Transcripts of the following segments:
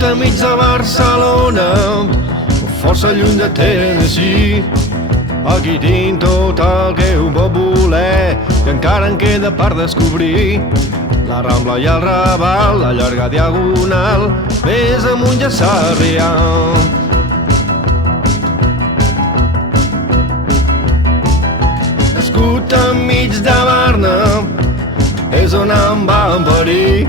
Nascut enmig de Barcelona, força lluny de Tennessee. Aquí tinc tot el que un pot voler i encara en queda per descobrir. La Rambla i el Raval, la llarga diagonal, més amunt ja Sarrià. Nascut enmig de Barna, és on em van parir.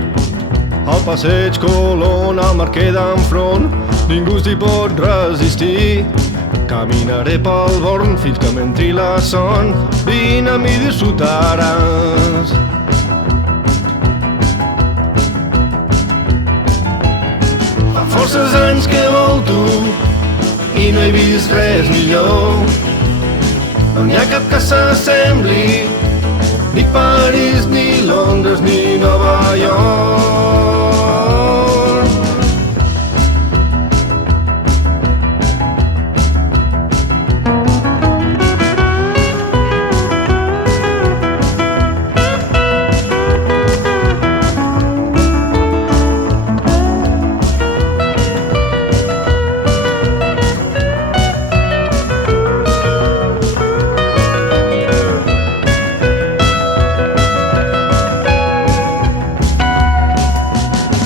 Al passeig Colón, al Marquès d'enfront, ningú s'hi pot resistir. Caminaré pel Born fins que m'entri la son, vine a mi disfrutaràs. Fa forces anys que volto i no he vist res millor. No n'hi ha cap que s'assembli, ni París, ni Londres, ni Nova York.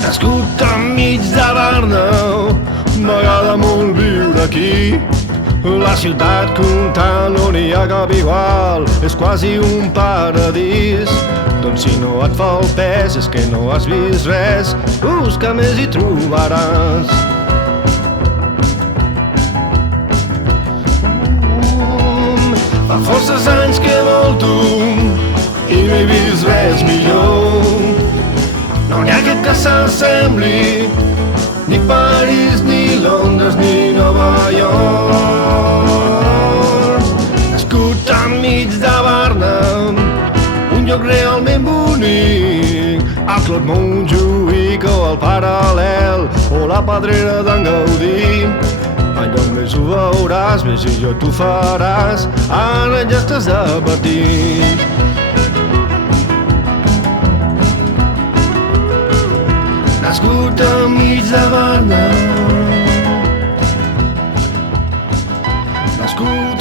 Nascut enmig de Barna, m'agrada molt viure aquí. La ciutat comptant no n'hi ha cap igual, és quasi un paradís. Doncs si no et fa el pes és que no has vist res, busca més i trobaràs. Fa forces anys que volto i no he vist res millor. No n'hi ha aquest que s'assembli, ni París, ni Londres, ni Nova York. Nascut enmig de Barna, un lloc realment bonic, el Clot Montjuïc o el Paral·lel o la Pedrera d'en Gaudí. Enlloc més ho veuràs, més i jo t'ho faràs, ara ja estàs advertit. Nascut enmig de Barna, nascut